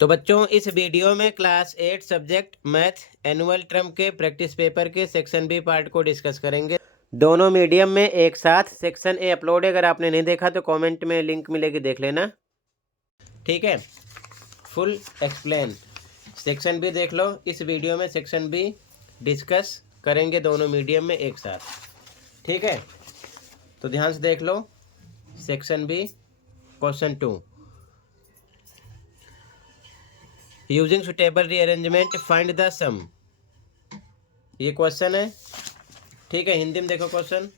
तो बच्चों इस वीडियो में class 8 subject math annual term के प्रैक्टिस पेपर के सेक्शन बी पार्ट को डिस्कस करेंगे। दोनों मीडियम में एक साथ। सेक्शन ए अपलोड है, अगर आपने नहीं देखा तो कमेंट में लिंक मिलेगी, देख लेना। ठीक है, फुल एक्सप्लेन। सेक्शन बी देख लो। इस वीडियो में सेक्शन बी डिस्कस करेंगे दोनों मीडियम में एक साथ। ठीक है, तो ध्यान से देख लो। Section B question 2, using suitable rearrangement find the sum. ये क्वेश्चन है। ठीक है, हिंदी में देखो क्वेश्चन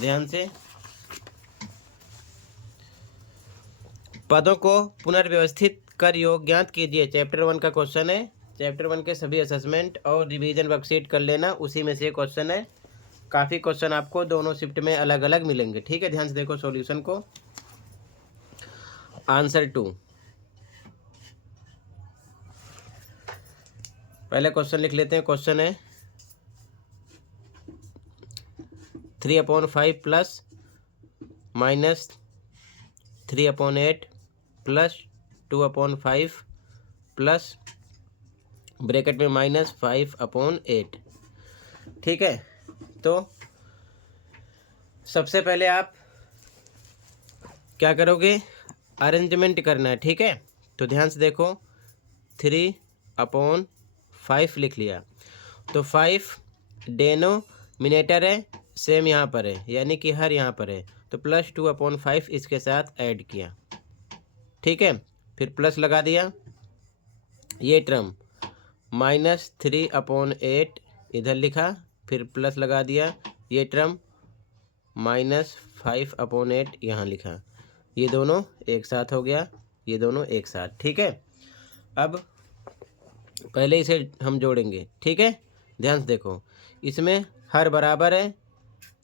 ध्यान से। पदों को पुनर्व्यवस्थित कर योग ज्ञात कीजिए। चैप्टर 1 का क्वेश्चन है। चैप्टर 1 के सभी असेसमेंट और रिवीजन वर्कशीट कर लेना, उसी में से क्वेश्चन है। काफ़ी क्वेश्चन आपको दोनों शिफ्ट में अलग अलग मिलेंगे। ठीक है, ध्यान से देखो सॉल्यूशन को। आंसर 2, पहले क्वेश्चन लिख लेते हैं। क्वेश्चन है 3/5 plus minus 3/8 plus 2/5 plus bracket में माइनस 5/8। ठीक है, तो सबसे पहले आप क्या करोगे, अरेंजमेंट करना है। ठीक है, तो ध्यान से देखो 3/5 लिख लिया, तो 5 डेनोमिनेटर है, सेम यहाँ पर है, यानी कि हर यहाँ पर है, तो प्लस 2/5 इसके साथ ऐड किया। ठीक है, फिर प्लस लगा दिया। ये टर्म माइनस 3/8 इधर लिखा, फिर प्लस लगा दिया। ये टर्म माइनस 5/8 यहाँ लिखा। ये दोनों एक साथ हो गया, ये दोनों एक साथ। ठीक है, अब पहले इसे हम जोड़ेंगे। ठीक है, ध्यान से देखो, इसमें हर बराबर है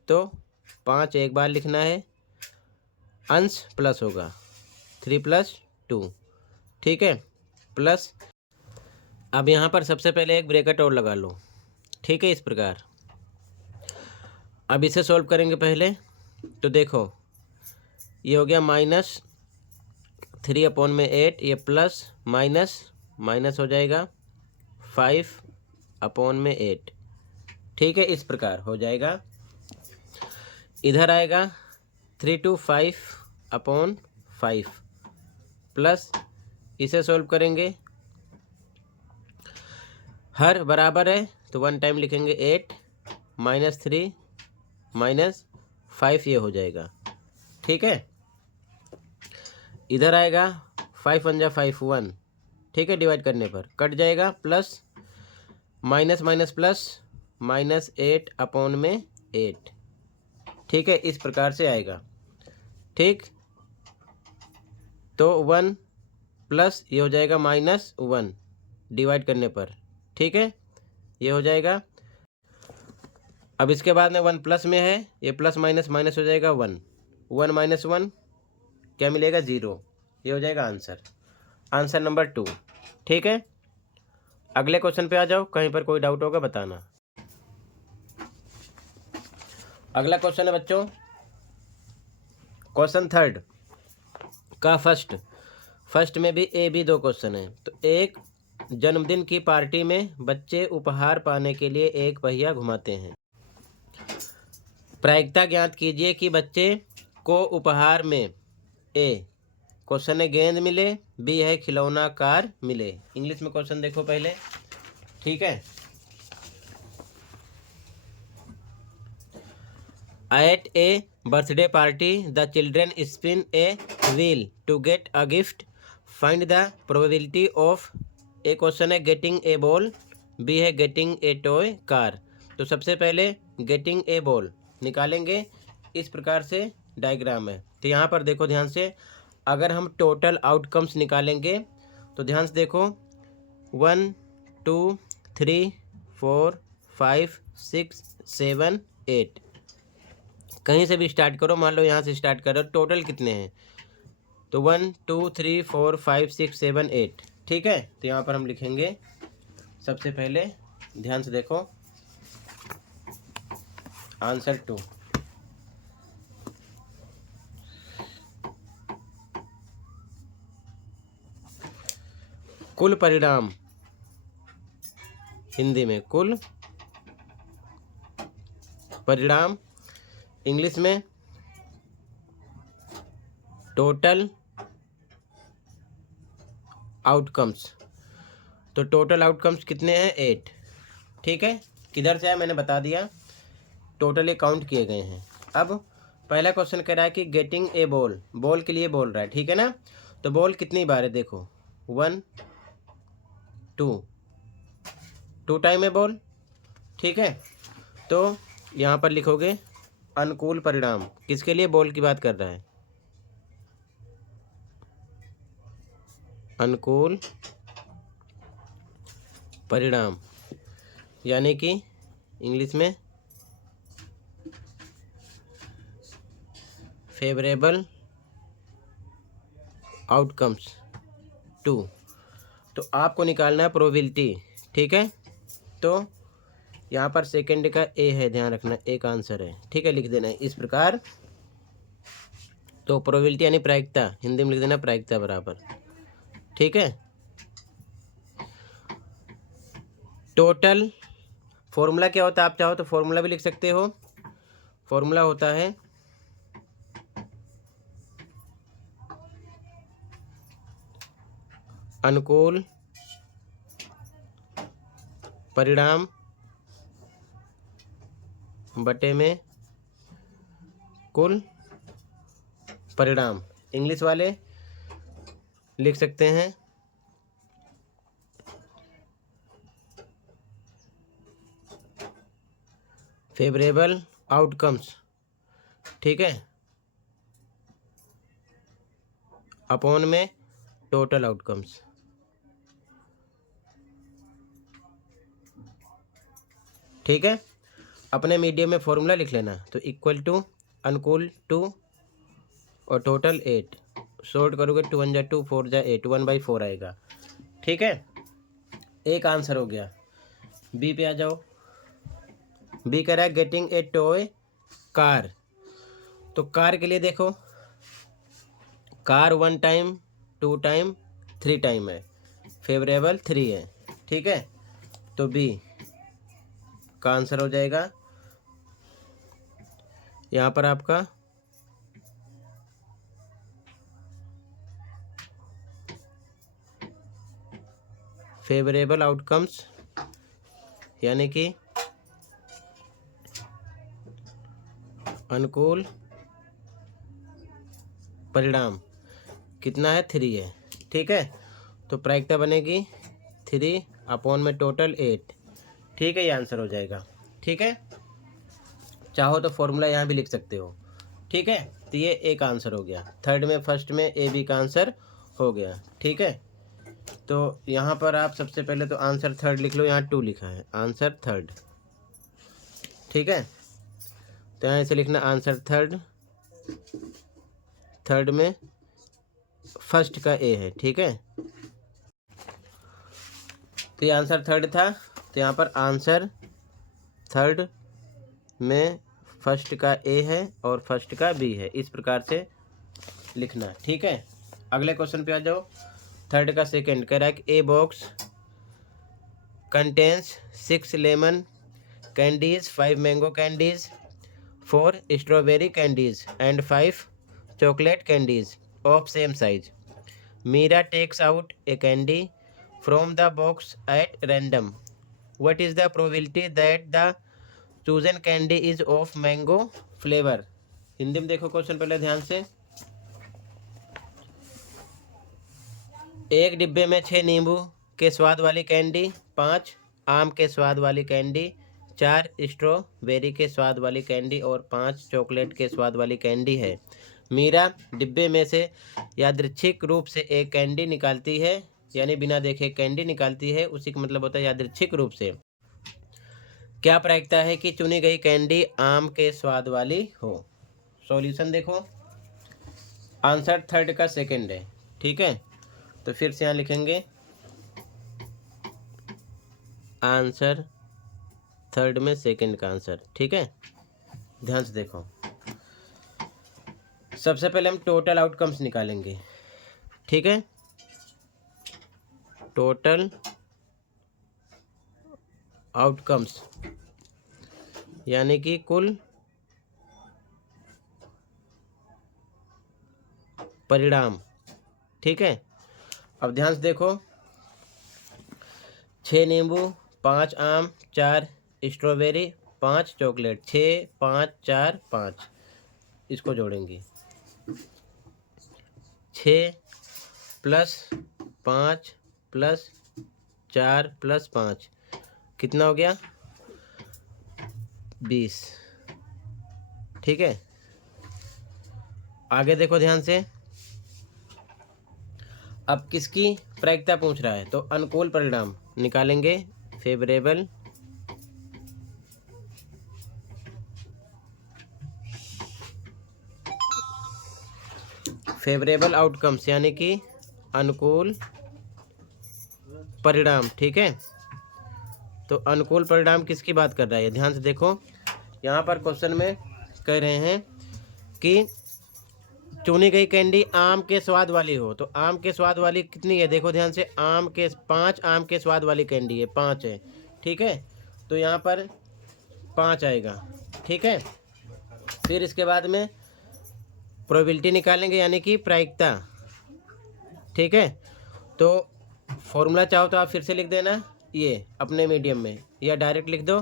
तो 5 एक बार लिखना है, अंश प्लस होगा 3 + 2। ठीक है, प्लस अब यहाँ पर सबसे पहले एक ब्रैकेट और लगा लो। ठीक है, इस प्रकार। अब इसे सॉल्व करेंगे पहले, तो देखो ये हो गया माइनस 3/8, ये प्लस माइनस माइनस हो जाएगा 5/8। ठीक है, इस प्रकार हो जाएगा। इधर आएगा 3/5 प्लस, इसे सॉल्व करेंगे, हर बराबर है तो 1 टाइम लिखेंगे 8 -3 -5, ये हो जाएगा। ठीक है, इधर आएगा 5 × 5 1। ठीक है, डिवाइड करने पर कट जाएगा, प्लस माइनस माइनस प्लस -8/8। ठीक है, इस प्रकार से आएगा। ठीक, तो 1 प्लस ये हो जाएगा -1 डिवाइड करने पर। ठीक है, ये हो जाएगा। अब इसके बाद में 1 प्लस में है, ये प्लस माइनस माइनस हो जाएगा 1 -1 क्या मिलेगा, 0। ये हो जाएगा आंसर, आंसर नंबर 2। ठीक है, अगले क्वेश्चन पे आ जाओ, कहीं पर कोई डाउट होगा बताना। अगला क्वेश्चन है बच्चों क्वेश्चन 3 का फर्स्ट में भी ए बी 2 क्वेश्चन है। तो एक जन्मदिन की पार्टी में बच्चे उपहार पाने के लिए एक पहिया घुमाते हैं। प्रायिकता ज्ञात कीजिए कि बच्चे को उपहार में ए क्वेश्चन है गेंद मिले, बी है खिलौना कार मिले। इंग्लिश में क्वेश्चन देखो पहले। ठीक है, at a birthday party the children spin a wheel to get a gift, find the probability of. A question है गेटिंग ए बॉल, बी है गेटिंग ए टॉय कार। तो सबसे पहले गेटिंग ए बॉल निकालेंगे, इस प्रकार से डायग्राम है। तो यहाँ पर देखो ध्यान से, अगर हम टोटल आउटकम्स निकालेंगे तो ध्यान से देखो 1 2 3 4 5 6 7 8, कहीं से भी स्टार्ट करो, मान लो यहाँ से स्टार्ट करो, टोटल कितने हैं, तो 1 2 3 4 5 6 7 8। ठीक है, तो यहाँ पर हम लिखेंगे सबसे पहले, ध्यान से देखो, आंसर 2। कुल परिणाम, हिंदी में कुल परिणाम, इंग्लिश में टोटल आउटकम्स। तो टोटल आउटकम्स कितने हैं? 8। ठीक है, किधर से आया मैंने बता दिया, टोटली काउंट किए गए हैं। अब पहला क्वेश्चन कह रहा है कि गेटिंग ए बॉल, बॉल के लिए बोल रहा है, ठीक है ना। तो बॉल कितनी बार है, देखो 1 2 टाइम है बॉल, ठीक है। तो यहाँ पर लिखोगे अनुकूल परिणाम, किसके लिए? बॉल की बात कर रहा है, अनुकूल परिणाम, यानी कि इंग्लिश में फेवरेबल आउटकम्स 2। तो आपको निकालना है प्रोबेबिलिटी, ठीक है। तो यहाँ पर सेकंड का ए है, ध्यान रखना, एक आंसर है, ठीक है, लिख देना है इस प्रकार। तो प्रोबेबिलिटी यानी प्रायिकता, हिंदी में लिख देना प्रायिकता बराबर, ठीक है। टोटल फॉर्मूला क्या होता है, आप चाहो तो फॉर्मूला भी लिख सकते हो। फॉर्मूला होता है अनुकूल परिणाम बटे में कुल परिणाम। इंग्लिश वाले लिख सकते हैं फेवरेबल आउटकम्स, ठीक है, अपॉन में टोटल आउटकम्स। ठीक है, अपने मीडियम में फॉर्मूला लिख लेना। तो इक्वल टू अनुकूल 2 और टोटल 8, शॉर्ट करोगे 2 1 जा 2 4 जा 8, 1/4 आएगा, ठीक है। एक आंसर हो गया। बी पे आ जाओ। बी कह रहा है गेटिंग ए टॉय कार। तो कार के लिए देखो, कार 1 टाइम 2 टाइम 3 टाइम है, फेवरेबल 3 है, ठीक है। तो बी का आंसर हो जाएगा यहाँ पर आपका फेवरेबल आउटकम्स, यानी कि अनुकूल परिणाम कितना है? 3 है, ठीक है। तो प्रायिकता बनेगी 3 अपॉन में टोटल 8, ठीक है, ये आंसर हो जाएगा, ठीक है। चाहो तो फॉर्मूला यहाँ भी लिख सकते हो, ठीक है। तो ये एक आंसर हो गया, थर्ड में फर्स्ट में ए बी का आंसर हो गया, ठीक है। तो यहाँ पर आप सबसे पहले तो आंसर थर्ड लिख लो, यहाँ 2 लिखा है, आंसर थर्ड, ठीक है। तो यहाँ इसे लिखना आंसर थर्ड, थर्ड में फर्स्ट का ए है, ठीक है। तो ये आंसर थर्ड था, तो यहाँ पर आंसर थर्ड में फर्स्ट का ए है और फर्स्ट का बी है, इस प्रकार से लिखना, ठीक है। अगले क्वेश्चन पे आ जाओ। थर्ड का सेकंड कह रहा है कि a box contains 6 lemon candies, 5 mango candies, 4 strawberry candies and 5 chocolate candies of same size. Meera takes out a candy from the box at random. What is the probability that the chosen candy is of mango flavor? Hindi में देखो question पहले ध्यान से। एक डिब्बे में 6 नींबू के स्वाद वाली कैंडी, 5 आम के स्वाद वाली कैंडी, 4 स्ट्रॉबेरी के स्वाद वाली कैंडी और 5 चॉकलेट के स्वाद वाली कैंडी है। मीरा डिब्बे में से यादृच्छिक रूप से एक कैंडी निकालती है, यानी बिना देखे कैंडी निकालती है, उसी का मतलब होता है यादृच्छिक रूप से। क्या प्रायिकता है कि चुनी गई कैंडी आम के स्वाद वाली हो? सॉल्यूशन देखो, आंसर थर्ड का सेकंड है, ठीक है। तो फिर से यहाँ लिखेंगे आंसर थर्ड में सेकंड का आंसर, ठीक है। ध्यान से देखो, सबसे पहले हम टोटल आउटकम्स निकालेंगे, ठीक है। टोटल आउटकम्स यानी कि कुल परिणाम। ठीक है, अब ध्यान से देखो, 6 नींबू, 5 आम, 4 स्ट्रॉबेरी, 5 चॉकलेट, 6 5 4 5, इसको जोड़ेंगे। 6 प्लस 5 प्लस 4 प्लस 5 कितना हो गया? 20। ठीक है, आगे देखो ध्यान से। अब किसकी प्रायिकता पूछ रहा है, तो अनुकूल परिणाम निकालेंगे। फेवरेबल आउटकम्स यानी कि अनुकूल परिणाम। ठीक है, तो अनुकूल परिणाम किसकी बात कर रहा है, ध्यान से देखो। यहाँ पर क्वेश्चन में कह रहे हैं कि चुनी गई कैंडी आम के स्वाद वाली हो, तो आम के स्वाद वाली कितनी है, देखो ध्यान से। 5 आम के स्वाद वाली कैंडी है, 5 है। ठीक है, तो यहाँ पर 5 आएगा। ठीक है, फिर इसके बाद में प्रोबेबिलिटी निकालेंगे यानी कि प्रायिकता। ठीक है, तो फॉर्मूला चाहो तो आप फिर से लिख देना ये अपने मीडियम में, या डायरेक्ट लिख दो।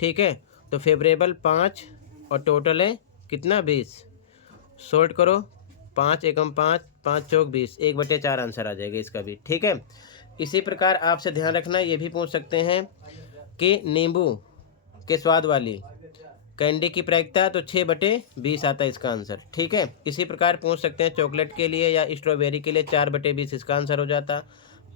ठीक है, तो फेवरेबल 5 और टोटल है कितना? 20। सॉल्ट करो, 5 एकम 5, 5 चौक 20, 1/4 आंसर आ जाएगा इसका भी। ठीक है, इसी प्रकार आपसे ध्यान रखना, ये भी पूछ सकते हैं कि नींबू के स्वाद वाली कैंडी की प्रायिकता, तो 6/20 आता है इसका आंसर। ठीक है, इसी प्रकार पूछ सकते हैं चॉकलेट के लिए या स्ट्रॉबेरी के लिए, 4/20 इसका आंसर हो जाता,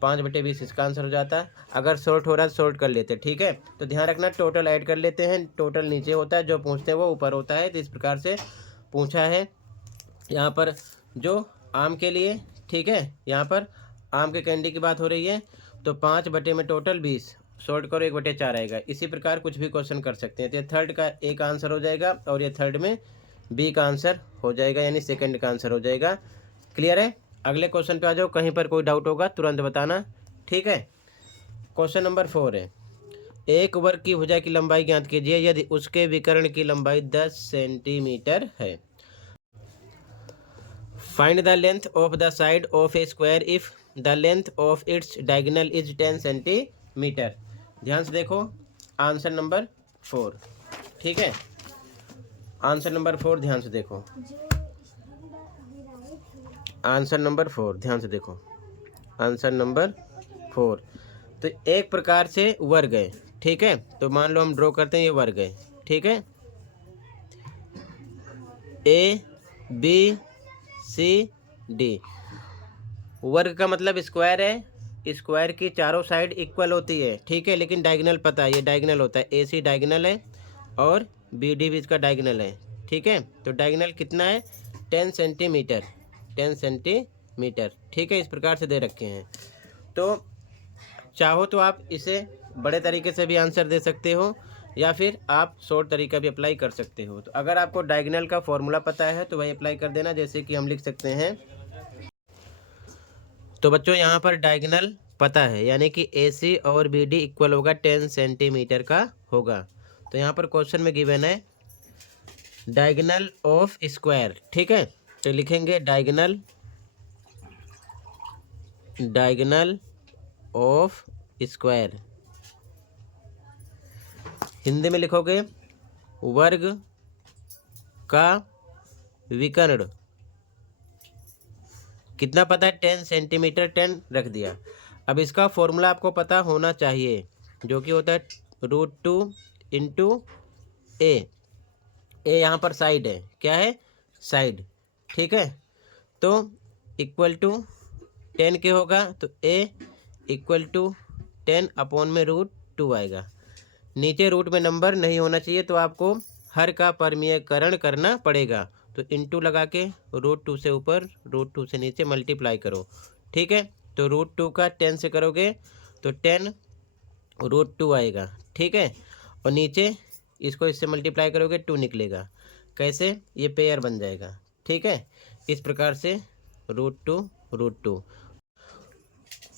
5/20 इसका आंसर हो जाता। अगर शॉर्ट हो रहा है तो शॉर्ट कर लेते। ठीक है, तो ध्यान रखना टोटल ऐड कर लेते हैं, टोटल नीचे होता है, जो पूछते हैं वो ऊपर होता है। तो इस प्रकार से पूछा है यहाँ पर जो आम के लिए। ठीक है, यहाँ पर आम के कैंडी की बात हो रही है, तो 5 में टोटल 20, शॉर्ट करो 1/4 आएगा। इसी प्रकार कुछ भी क्वेश्चन कर सकते हैं। तो ये थर्ड का एक आंसर हो जाएगा और ये थर्ड में बी का आंसर हो जाएगा, यानी सेकंड का आंसर हो जाएगा। क्लियर है? अगले क्वेश्चन पे आ जाओ, कहीं पर कोई डाउट होगा तुरंत बताना। ठीक है, क्वेश्चन नंबर 4 है, एक वर्ग की भुजा की लंबाई ज्ञात कीजिए यदि उसके विकर्ण की लंबाई 10 सेंटीमीटर है। Find the length of the side of A square if the length of its diagonal is 10 centimetre. ध्यान से देखो, आंसर नंबर 4। ठीक है, आंसर नंबर 4 ध्यान से देखो, आंसर नंबर 4 ध्यान से देखो, आंसर नंबर 4। तो एक प्रकार से वर्ग है। ठीक है, तो मान लो हम ड्रॉ करते हैं, ये वर्ग है। ठीक है, ABCD वर्ग का मतलब स्क्वायर है, स्क्वायर की चारों साइड इक्वल होती है। ठीक है, लेकिन डायगोनल पता है, ये डायगोनल होता है। AC डायगोनल है और BD भी इसका डायगोनल है। ठीक है, तो डायगोनल कितना है? 10 सेंटीमीटर, 10 सेंटीमीटर। ठीक है, इस प्रकार से दे रखे हैं। तो चाहो तो आप इसे बड़े तरीके से भी आंसर दे सकते हो, या फिर आप शॉर्ट तरीका भी अप्लाई कर सकते हो। तो अगर आपको डायगोनल का फॉर्मूला पता है तो वही अप्लाई कर देना, जैसे कि हम लिख सकते हैं। तो बच्चों यहाँ पर डायगोनल पता है, यानी कि AC और BD इक्वल होगा 10 सेंटीमीटर का होगा। तो यहाँ पर क्वेश्चन में गिवन है डायगोनल ऑफ स्क्वायर। ठीक है, तो लिखेंगे डायगोनल ऑफ स्क्वायर, हिंदी में लिखोगे वर्ग का विकर्ण। कितना पता है? 10 सेंटीमीटर, 10 रख दिया। अब इसका फॉर्मूला आपको पता होना चाहिए, जो कि होता है √2 इंटू ए यहाँ पर साइड है, क्या है? साइड। ठीक है, तो इक्वल टू 10 के होगा, तो A इक्वल टू 10 अपॉन में √2 आएगा। नीचे रूट में नंबर नहीं होना चाहिए, तो आपको हर का परमीयकरण करना पड़ेगा। तो इंटू लगा के √2 से ऊपर, √2 से नीचे मल्टीप्लाई करो। ठीक है, तो √2 का 10 से करोगे तो 10 √2 आएगा। ठीक है, और नीचे इसको इससे मल्टीप्लाई करोगे 2 निकलेगा। कैसे? ये पेयर बन जाएगा। ठीक है, इस प्रकार से √2 √2।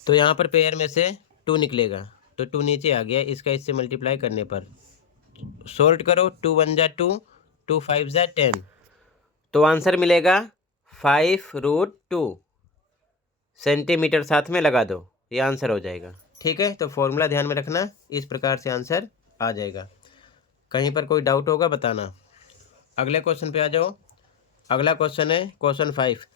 तो यहाँ पर पेयर में से 2 निकलेगा, तो 2 नीचे आ गया, इसका इससे मल्टीप्लाई करने पर सॉल्ट करो, 2 1 जा 2, 2 5 जा 10, तो आंसर मिलेगा 5√2 सेंटीमीटर। साथ में लगा दो, ये आंसर हो जाएगा। ठीक है, तो फॉर्मूला ध्यान में रखना, इस प्रकार से आंसर आ जाएगा। कहीं पर कोई डाउट होगा बताना। अगले क्वेश्चन पे आ जाओ। अगला क्वेश्चन है क्वेश्चन 5।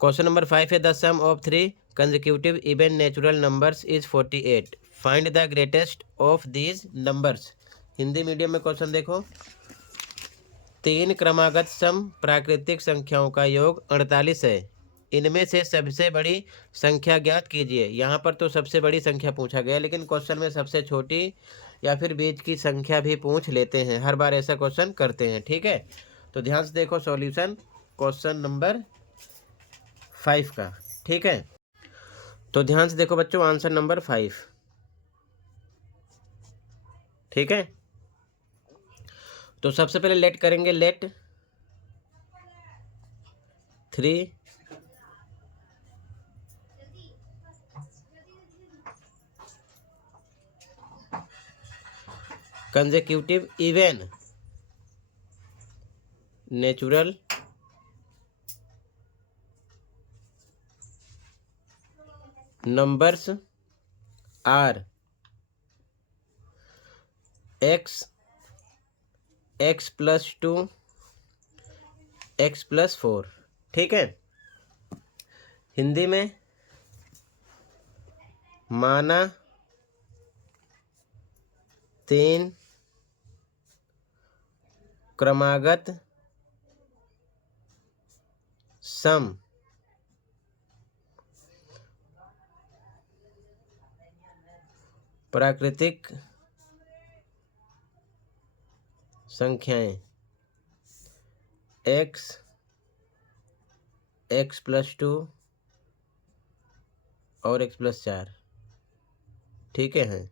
क्वेश्चन नंबर 5 है the sum of 3 consecutive even natural numbers is 48, find the greatest of these numbers. Hindi medium में क्वेश्चन देखो। 3 क्रमागत सम प्राकृतिक संख्याओं का योग 48 है, इनमें से सबसे बड़ी संख्या ज्ञात कीजिए। यहाँ पर तो सबसे बड़ी संख्या पूछा गया, लेकिन क्वेश्चन में सबसे छोटी या फिर बीच की संख्या भी पूछ लेते हैं, हर बार ऐसा क्वेश्चन करते हैं। ठीक है, तो ध्यान से देखो सॉल्यूशन क्वेश्चन नंबर 5 का। ठीक है, तो ध्यान से देखो बच्चों, आंसर नंबर 5। ठीक है, तो सबसे पहले लेट करेंगे, let 3 consecutive even natural numbers are x x+2 x+4। ठीक है, हिंदी में माना 3 क्रमागत सम प्राकृतिक संख्याएं x x+2 और x+4। ठीक है,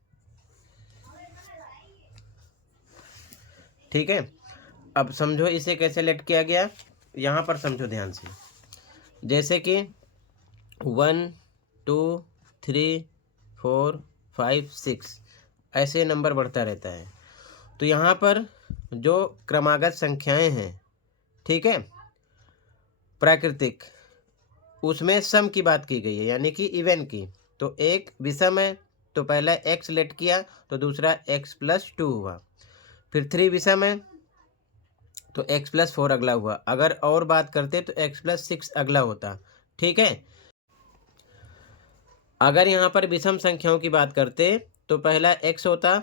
ठीक है। अब समझो इसे कैसे लेट किया गया, यहाँ पर समझो ध्यान से। जैसे कि 1 2 3 4 5 6 ऐसे नंबर बढ़ता रहता है, तो यहाँ पर जो क्रमागत संख्याएं हैं, ठीक है, प्राकृतिक, उसमें सम की बात की गई है, यानी कि इवन की। तो एक विषम है, तो पहला x लेट किया, तो दूसरा x+2 हुआ। फिर 3 विषम है, तो x+4 अगला हुआ। अगर और बात करते तो x+6 अगला होता। ठीक है, अगर यहाँ पर विषम संख्याओं की बात करते तो पहला x होता,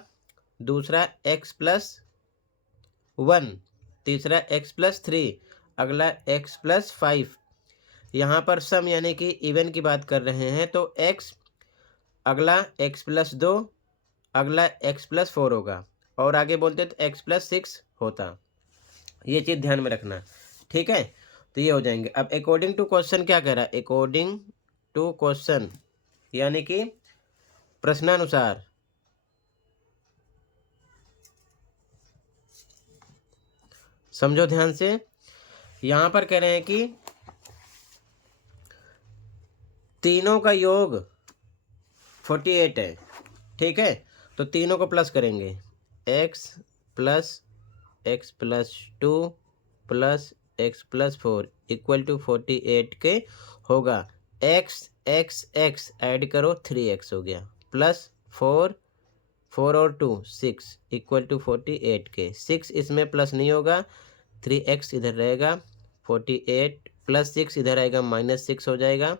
दूसरा x+1, तीसरा x+3, अगला x+5। यहाँ पर सम यानी कि इवन की बात कर रहे हैं, तो x अगला x+2, अगला x+4 होगा, और आगे बोलते तो x+6 होता। ये चीज़ ध्यान में रखना। ठीक है, तो ये हो जाएंगे। अब अकॉर्डिंग टू क्वेश्चन क्या कह रहा है, अकॉर्डिंग टू क्वेश्चन यानी कि प्रश्नानुसार। समझो ध्यान से, यहाँ पर कह रहे हैं कि तीनों का योग 48 है। ठीक है, तो तीनों को प्लस करेंगे, x+x+2 plus x+4 equal to 48 के होगा। x ऐड करो 3x हो गया, प्लस 4 और 2 6 इक्वल टू 48 के। 6 इसमें प्लस नहीं होगा, 3x इधर रहेगा, 48 प्लस 6 इधर आएगा, -6 हो जाएगा।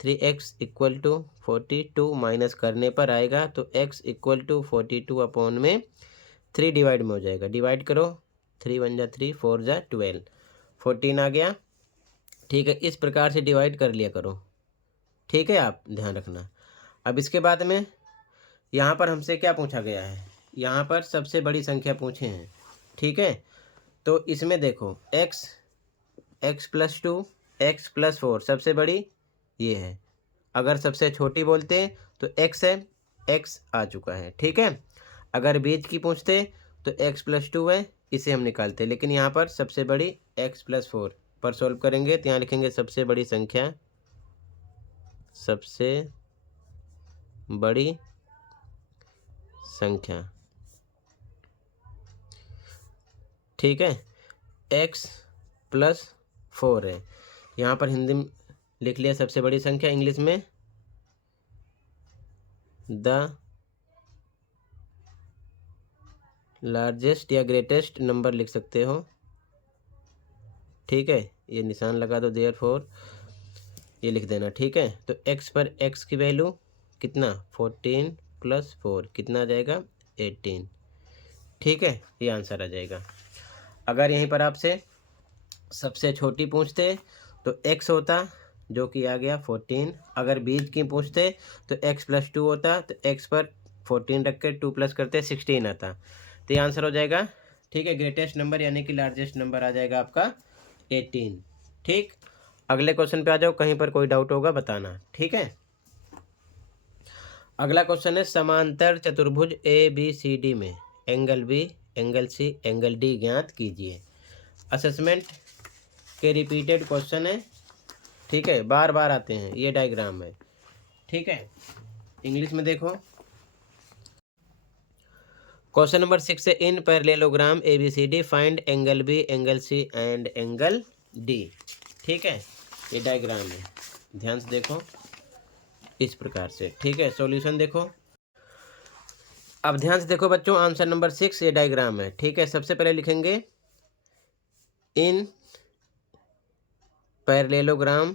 3x इक्वल टू 42 माइनस करने पर आएगा, तो x इक्वल टू 42 अपॉन में 3 डिवाइड में हो जाएगा। डिवाइड करो, 3 1 जा 3, 4 जा 12, 14 आ गया। ठीक है, इस प्रकार से डिवाइड कर लिया करो। ठीक है, आप ध्यान रखना। अब इसके बाद में यहाँ पर हमसे क्या पूछा गया है, यहाँ पर सबसे बड़ी संख्या पूछे हैं। ठीक है, तो इसमें देखो x x+2 x+4 सबसे बड़ी ये है। अगर सबसे छोटी बोलते तो x है, x आ चुका है। ठीक है, अगर बीच की पूछते तो x+2 है, इसे हम निकालते, लेकिन यहाँ पर सबसे बड़ी x+4 पर सॉल्व करेंगे, तो यहाँ लिखेंगे सबसे बड़ी संख्या सबसे बड़ी संख्या। ठीक है, x + 4 है। यहाँ पर हिंदी में लिख लिया सबसे बड़ी संख्या, इंग्लिश में द लार्जेस्ट या ग्रेटेस्ट नंबर लिख सकते हो। ठीक है, ये निशान लगा दो, देयरफॉर ये लिख देना। ठीक है, तो x पर x की वैल्यू कितना, 14 + 4 कितना आ जाएगा, 18। ठीक है, ये आंसर आ जाएगा। अगर यहीं पर आपसे सबसे छोटी पूछते तो x होता, जो कि आ गया 14। अगर बीच की पूछते तो x + 2 होता, तो x पर 14 रख के 2 प्लस करते 16 आता। तो ये आंसर हो जाएगा। ठीक है, ग्रेटेस्ट नंबर यानी कि लार्जेस्ट नंबर आ जाएगा आपका 18। ठीक, अगले क्वेश्चन पे आ जाओ, कहीं पर कोई डाउट होगा बताना। ठीक है, अगला क्वेश्चन है समांतर चतुर्भुज ABCD में angle B, angle C, angle D ज्ञात कीजिए। असेसमेंट के रिपीटेड क्वेश्चन है। ठीक है, बार बार आते हैं, ये डायग्राम है। ठीक है, इंग्लिश में देखो, क्वेश्चन नंबर 6 है, इन parallelogram ABCD find angle B, angle C and angle D। ठीक है, ये डायग्राम है, ध्यान से देखो इस प्रकार से। ठीक है, सॉल्यूशन देखो, अब ध्यान से देखो बच्चों, आंसर नंबर 6 ये डायग्राम है। ठीक है, सबसे पहले लिखेंगे इन पैरेललोग्राम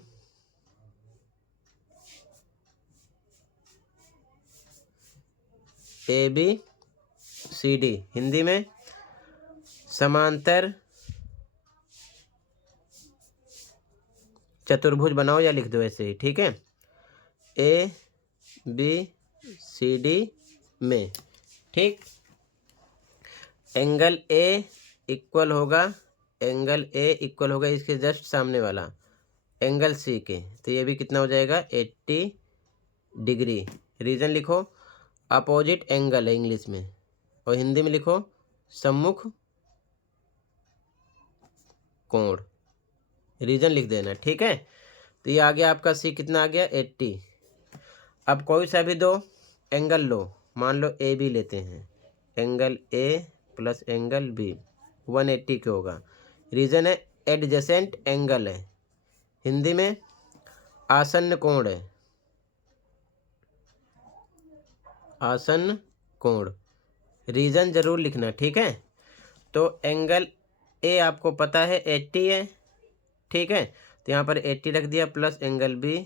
ABCD, हिंदी में समांतर चतुर्भुज बनाओ या लिख दो ऐसे ही। ठीक है, ABCD में, ठीक, एंगल A इक्वल होगा, एंगल A इक्वल होगा इसके जस्ट सामने वाला एंगल C के, तो ये भी कितना हो जाएगा, 80 डिग्री। रीजन लिखो, अपोजिट एंगल है इंग्लिश में, और हिंदी में लिखो सम्मुख कोण, रीजन लिख देना। ठीक है, तो ये आ गया आपका C, कितना आ गया, 80। अब कोई सा भी दो एंगल लो, मान लो AB लेते हैं, एंगल A + एंगल B 180 के होगा। रीजन है एडजेसेंट एंगल है, हिंदी में आसन्न कोण है, आसन्न कोण, रीजन जरूर लिखना। ठीक है, तो एंगल A आपको पता है 80 है। ठीक है, तो यहाँ पर 80 रख दिया, plus angle B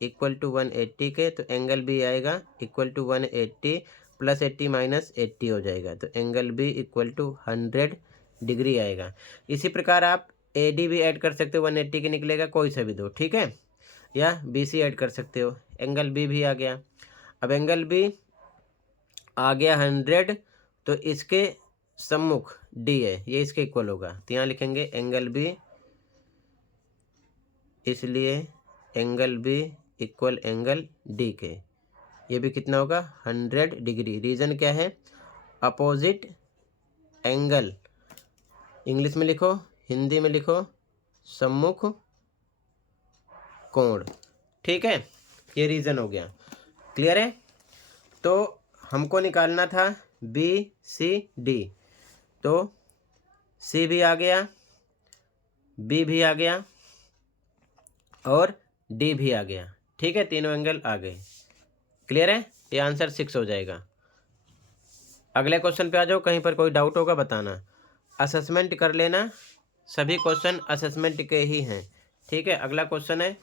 equal to 180 के, तो एंगल B आएगा इक्वल टू 180 + 80 - 80 हो जाएगा, तो angle B equal to 100 degree आएगा। इसी प्रकार आप AD भी ऐड कर सकते हो, 180 के निकलेगा, कोई सा भी दो। ठीक है, या BC ऐड कर सकते हो, एंगल B भी आ गया। अब एंगल B आ गया 100, तो इसके सम्मुख D है, ये इसके इक्वल होगा, तो यहाँ लिखेंगे एंगल B, इसलिए angle B equal angle D के, ये भी कितना होगा, 100 डिग्री। रीजन क्या है, अपोजिट एंगल, इंग्लिश में लिखो, हिंदी में लिखो सम्मुख कोण। ठीक है, ये रीजन हो गया, क्लियर है। तो हमको निकालना था BCD, तो C भी आ गया, B भी आ गया और D भी आ गया। ठीक है, तीनों एंगल आ गए, क्लियर है, ये आंसर 6 हो जाएगा। अगले क्वेश्चन पे आ जाओ, कहीं पर कोई डाउट होगा बताना। असेसमेंट कर लेना, सभी क्वेश्चन असेसमेंट के ही हैं। ठीक है, अगला क्वेश्चन है,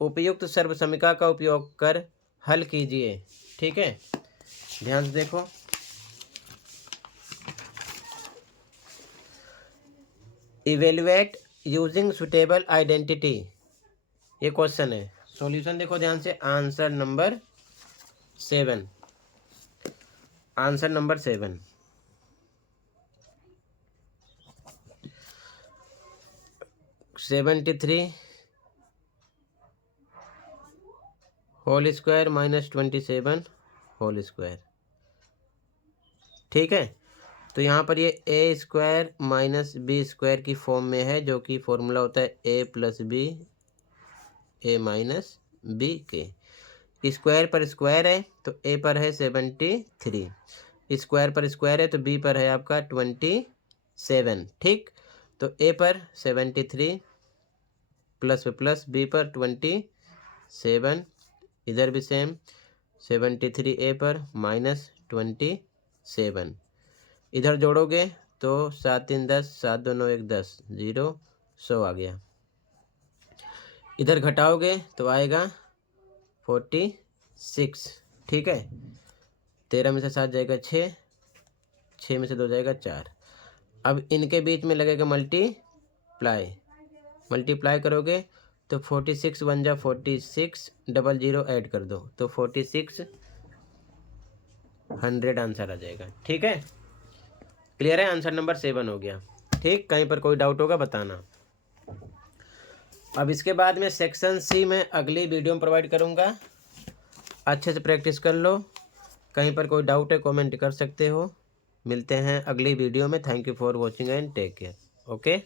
उपयुक्त सर्वसमीका का उपयोग कर हल कीजिए। ठीक है, ध्यान से देखो, इवेल्युएट यूजिंग सुटेबल आइडेंटिटी, ये क्वेश्चन है। सॉल्यूशन देखो ध्यान से, answer number 7, answer number 7, 73 whole square - 27 whole square. ठीक है, तो यहाँ पर ये A² - B² की फॉर्म में है, जो कि फॉर्मूला होता है A + B A - B के। स्क्वायर पर स्क्वायर है तो ए पर है 73, स्क्वायर पर स्क्वायर है तो बी पर है आपका 27। ठीक, तो ए पर 73 प्लस प्लस बी पर 27, इधर भी सेम 73 ए पर माइनस 27, इधर जोड़ोगे तो 7 3 10, 7 2 9 1 10, 0 100 आ गया। इधर घटाओगे तो आएगा 46। ठीक है, 13 में से 7 जाएगा 6, 6 में से 2 जाएगा 4। अब इनके बीच में लगेगा मल्टीप्लाई, मल्टीप्लाई करोगे तो 46 बन जा 46, डबल 0 ऐड कर दो तो 4600 आंसर आ जाएगा। ठीक है, क्लियर है, आंसर नंबर 7 हो गया। ठीक, कहीं पर कोई डाउट होगा बताना। अब इसके बाद में सेक्शन सी में अगली वीडियो में प्रोवाइड करूँगा, अच्छे से प्रैक्टिस कर लो। कहीं पर कोई डाउट है कमेंट कर सकते हो। मिलते हैं अगली वीडियो में। Thank you for watching and take care. Okay.